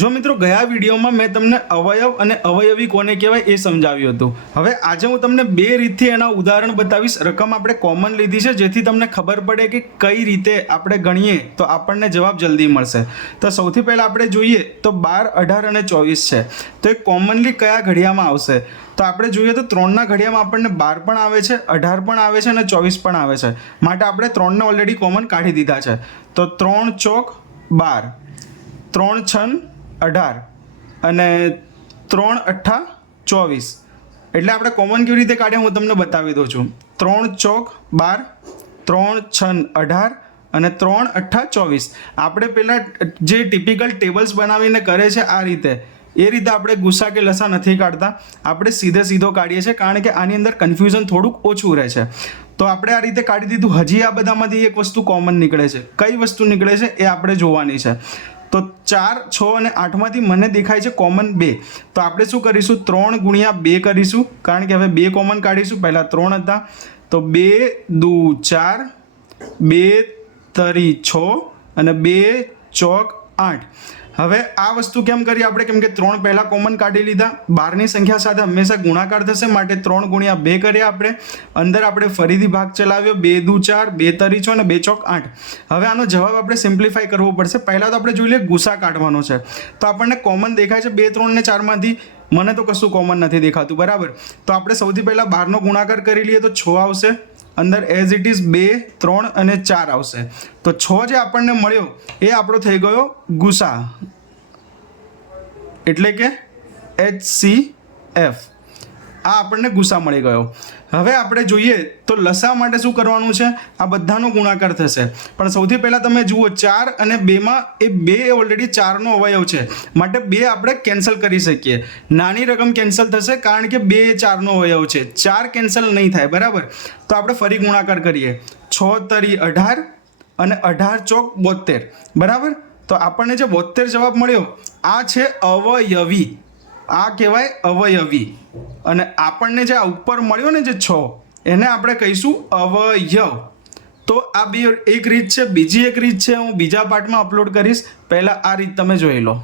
જો મિત્રો ગયા વિડીયોમાં મેં તમને અવયવ અને અવયવી કોને કહેવાય એ સમજાવ્યું હતું. હવે આજે હું તમને બે રીતથી એના ઉદાહરણ બતાવીશ. રકમ આપણે કોમન લીધી છે જેથી તમને ખબર પડે કે કઈ રીતે આપણે ગણીએ તો આપણને જવાબ જલ્દી મળશે. તો સૌથી પહેલાં આપણે જોઈએ તો 12, 18 અને 24 છે. તો એ કોમનલી કયા ઘડિયામાં આવશે? તો આપણે જોઈએ તો 3ના ઘડિયામાં આપણને 12 પણ આવે છે, 18 પણ આવે છે અને 24 પણ આવે છે. માટે આપણે 3ને ઓલરેડી કોમન કાઢી દીધા છે. તો 3 ચોક 12, 3 છન 18 અને 3 અઠ્ઠા 24. એટલે આપણે કોમન કેવી રીતે કાઢ્યા હું તમને બતાવી દઉં છું. 3 ચોક 12, 3 છન 18 અને 3 અઠ્ઠા 24. આપણે પહેલાં જે ટિપિકલ ટેબલ્સ બનાવીને કરે છે આ રીતે, એ રીતે આપણે ગુસા કે લસા નથી કાઢતા. આપણે સીધો કાઢીએ છીએ કારણ કે આની અંદર કન્ફ્યુઝન થોડુંક ઓછું રહે છે. તો આપણે આ રીતે કાઢી દીધું. હજી આ બધામાંથી એક વસ્તુ કોમન નીકળે છે. કઈ વસ્તુ નીકળે છે એ આપણે જોવાની છે. તો 4, 6 અને 8માંથી મને દેખાય છે કોમન 2. તો આપણે શું કરીશું? 3 ગુણ્યા 2 કરીશું કારણ કે હવે 2 કોમન કાઢીશું. પહેલાં 3 હતા તો 2 દુ 4, 2 તરી 6 અને 2 ચોક 8. હવે આ વસ્તુ કેમ કરી આપણે? કેમ કે 3 પહેલાં કોમન કાઢી લીધા. 12ની સંખ્યા સાથે હંમેશા ગુણાકાર થશે માટે 3 ગુણ્યા 2 કર્યા આપણે. અંદર આપણે ફરીથી ભાગ ચલાવ્યો. 2 દુ 4, 2 તરી 6 અને 2 ચોક 8. હવે આનો જવાબ આપણે સિમ્પ્લિફાઈ કરવો પડશે. પહેલાં તો આપણે જોઈ લઈએ ગુસા કાઢવાનો છે. તો આપણને કોમન દેખાય છે 2, 3 ને 4માંથી. મને તો કશું કોમન નથી દેખાતું, બરાબર. તો આપણે સૌથી પહેલાં 12નો ગુણાકાર કરી લઈએ તો 6 આવશે. અંદર એઝ ઇટ ઇઝ 2, 3 અને 4 આવશે. તો 6 જે આપણને મળ્યો એ આપણો થઈ ગયો ગુસા, એટલે કે HCF. આ આપણને ગુસા મળી ગયો. હવે આપણે જોઈએ તો લસા માટે શું કરવાનું છે? આ બધાનો ગુણાકાર થશે. પણ સૌથી પહેલાં તમે જુઓ 4 અને 2માં એ 2 ઓલરેડી 4નો અવયવ છે માટે 2 આપણે કેન્સલ કરી શકીએ. નાની રકમ કેન્સલ થશે કારણ કે 2 એ 4નો અવયવ છે. 4 કેન્સલ નહીં થાય, બરાબર. તો આપણે ફરી ગુણાકાર કરીએ. 6 તરી 18 અને 18 ચોક 72, બરાબર. તો આપણને જે 72 જવાબ મળ્યો આ છે અવયવી. આ કહેવાય અવયવી. અને આપણને જે આ ઉપર મળ્યો ને જે 6, એને આપણે કહીશું અવયવ. તો આ બે એક રીત છે. બીજી એક રીત છે હું બીજા પાર્ટમાં અપલોડ કરીશ. પહેલાં આ રીત તમે જોઈ લો.